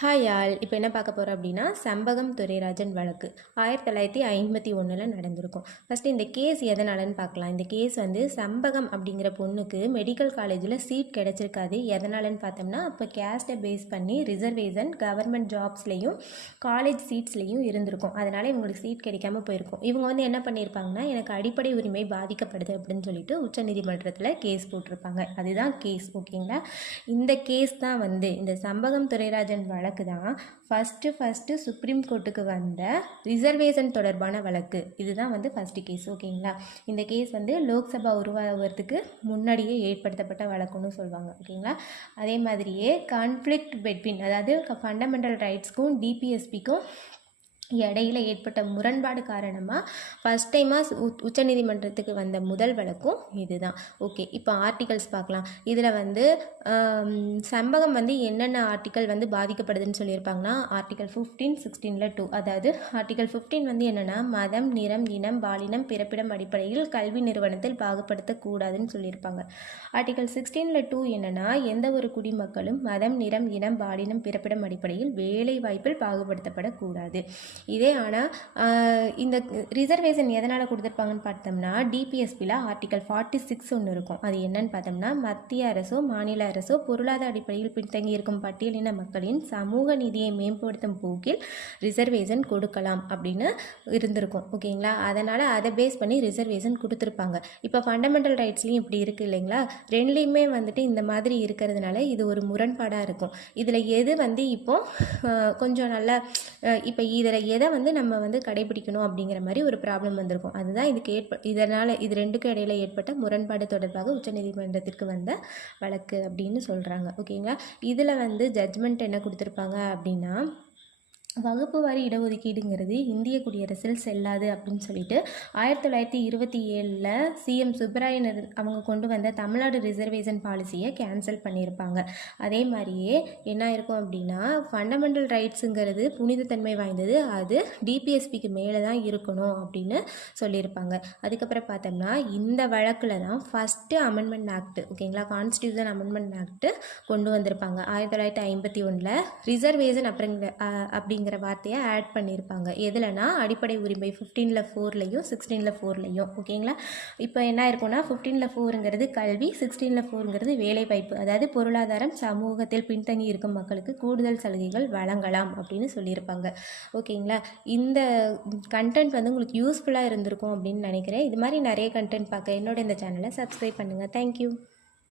Hi all. இப்போ என்ன பார்க்க போகிறோம் அப்படின்னா, செம்பகம் துரைராஜன் வழக்கு 1951 நடந்திருக்கும். ஃபஸ்ட்டு இந்த கேஸ் எதனாலன்னு பார்க்கலாம். இந்த கேஸ் வந்து செம்பகம் அப்படிங்கிற பொண்ணுக்கு மெடிக்கல் காலேஜில் சீட் கிடச்சிருக்காது. எதனாலன்னு பார்த்தோம்னா, அப்போ கேஸ்ட்டை பேஸ் பண்ணி ரிசர்வேஷன் கவர்மெண்ட் ஜாப்ஸ்லேயும் காலேஜ் சீட்ஸ்லேயும் இருந்திருக்கும். அதனால் இவங்களுக்கு சீட் கிடைக்காம போயிருக்கும். இவங்க வந்து என்ன பண்ணியிருப்பாங்கன்னா, எனக்கு அடிப்படை உரிமை பாதிக்கப்படுது அப்படின்னு சொல்லிட்டு உச்சநீதிமன்றத்தில் கேஸ் போட்டிருப்பாங்க. அதுதான் கேஸ். ஓகேங்களா? இந்த கேஸ் தான் வந்து இந்த செம்பகம் துரைராஜன் வழக்கு தான் ஃபஸ்ட்டு சுப்ரீம் கோர்ட்டுக்கு வந்த ரிசர்வேஷன் தொடர்பான வழக்கு. இதுதான் வந்து ஃபஸ்ட்டு கேஸ். ஓகேங்களா? இந்த கேஸ் வந்து லோக்சபா உருவாகிறதுக்கு முன்னாடியே ஏற்படுத்தப்பட்ட வழக்குன்னு சொல்லுவாங்க. ஓகேங்களா? அதே மாதிரியே கான்ஃப்ளிக்ட் பெட்வீன், அதாவது ஃபண்டமெண்டல் ரைட்ஸ்க்கும் டிபிஎஸ்பிக்கும் இடையில ஏற்பட்ட முரண்பாடு காரணமாக ஃபஸ்ட் டைமாக உச்சநீதிமன்றத்துக்கு வந்த முதல் வழக்கும் இதுதான். ஓகே, இப்போ ஆர்டிகல்ஸ் பார்க்கலாம். இதில் வந்து செம்பகம் வந்து என்னென்ன ஆர்டிக்கல் வந்து பாதிக்கப்படுதுன்னு சொல்லியிருப்பாங்கன்னா, ஆர்டிகல் 15, 16ல் 2. அதாவது ஆர்டிகல் 15 வந்து என்னென்னா, மதம், நிறம், இனம், பாலினம், பிறப்பிடம் அடிப்படையில் கல்வி நிறுவனத்தில் பாகுபடுத்தக்கூடாதுன்னு சொல்லியிருப்பாங்க. ஆர்டிகல் 16ல் 2 என்னென்னா, எந்த ஒரு குடிமக்களும் மதம், நிறம், இனம், பாலினம், பிறப்பிடம் அடிப்படையில் வேலை வாய்ப்பில் பாகுபடுத்தப்படக்கூடாது. இதே ஆனால் இந்த ரிசர்வேஷன் எதனால் கொடுத்துருப்பாங்கன்னு பார்த்தோம்னா, டிபிஎஸ்பியில் ஆர்டிகல் 46 ஒன்று இருக்கும். அது என்னன்னு பார்த்தோம்னா, மத்திய அரசோ மாநில அரசோ பொருளாதார அடிப்படையில் பின்தங்கி இருக்கும் பட்டியலின மக்களின் சமூக நீதியை மேம்படுத்தும் போக்கில் ரிசர்வேஷன் கொடுக்கலாம் அப்படின்னு இருந்திருக்கும். ஓகேங்களா? அதனால் அதை பேஸ் பண்ணி ரிசர்வேஷன் கொடுத்துருப்பாங்க. இப்போ ஃபண்டமெண்டல் ரைட்ஸ்லையும் இப்படி இருக்குது இல்லைங்களா? ரெண்டுலேயுமே வந்துட்டு இந்த மாதிரி இருக்கிறதுனால இது ஒரு முரண்பாடாக இருக்கும். இதில் எது வந்து இப்போது கொஞ்சம் நல்லா இப்போ இதில் எதை வந்து நம்ம வந்து கடைபிடிக்கணும் அப்படிங்கிற மாதிரி ஒரு ப்ராப்ளம் வந்திருக்கும். அதுதான் இதுக்கு இதனால் இது ரெண்டுக்கும் இடையில ஏற்பட்ட முரண்பாடு தொடர்பாக உச்சநீதிமன்றத்திற்கு வந்த வழக்கு அப்படின்னு சொல்கிறாங்க. ஓகேங்களா? இதில் வந்து ஜட்ஜ்மெண்ட் என்ன கொடுத்துருப்பாங்க அப்படின்னா, வகுப்பு வாரி இடஒதுக்கீடுங்கிறது இந்திய குடியரசில் செல்லாது அப்படின்னு சொல்லிட்டு 1927 சிஎம் சுப்பராயன் அவங்க கொண்டு வந்த தமிழ்நாடு ரிசர்வேஷன் பாலிசியை கேன்சல் பண்ணியிருப்பாங்க. அதே மாதிரியே என்ன இருக்கும் அப்படின்னா, ஃபண்டமெண்டல் ரைட்ஸுங்கிறது புனிதத்தன்மை வாய்ந்தது, அது டிபிஎஸ்பிக்கு மேலே தான் இருக்கணும் அப்படின்னு சொல்லியிருப்பாங்க. அதுக்கப்புறம் பார்த்தோம்னா, இந்த வழக்கில் தான் ஃபஸ்ட்டு அமெண்ட்மெண்ட் ஆக்ட், ஓகேங்களா, கான்ஸ்டியூஷன் அமெண்ட்மெண்ட் ஆக்ட் கொண்டு வந்திருப்பாங்க. 1951 ரிசர்வேஷன் அப்படிங்கிற வார்த்தையை ஆட் பண்ணியிருப்பாங்க. எதுலனா, அடிப்படை உரிமை 15ல் 4லையும் 16ல் 4லையும். ஓகேங்களா? இப்போ என்ன இருக்குன்னா, 15ல் 4ங்கிறது கல்வி, 16ல் 4ங்கிறது வேலைவாய்ப்பு, அதாவது பொருளாதாரம் சமூகத்தில் பின்தங்கி இருக்கும் மக்களுக்கு கூடுதல் சலுகைகள் வழங்கலாம் அப்படின்னு சொல்லியிருப்பாங்க. ஓகேங்களா? இந்த கண்டென்ட் வந்து உங்களுக்கு யூஸ்ஃபுல்லாக இருந்திருக்கும் அப்படின்னு நினைக்கிறேன். இது மாதிரி நிறைய கண்டென்ட் பார்க்க என்னோட இந்த சேனலை சப்ஸ்கிரைப் பண்ணுங்கள். தேங்க்யூ.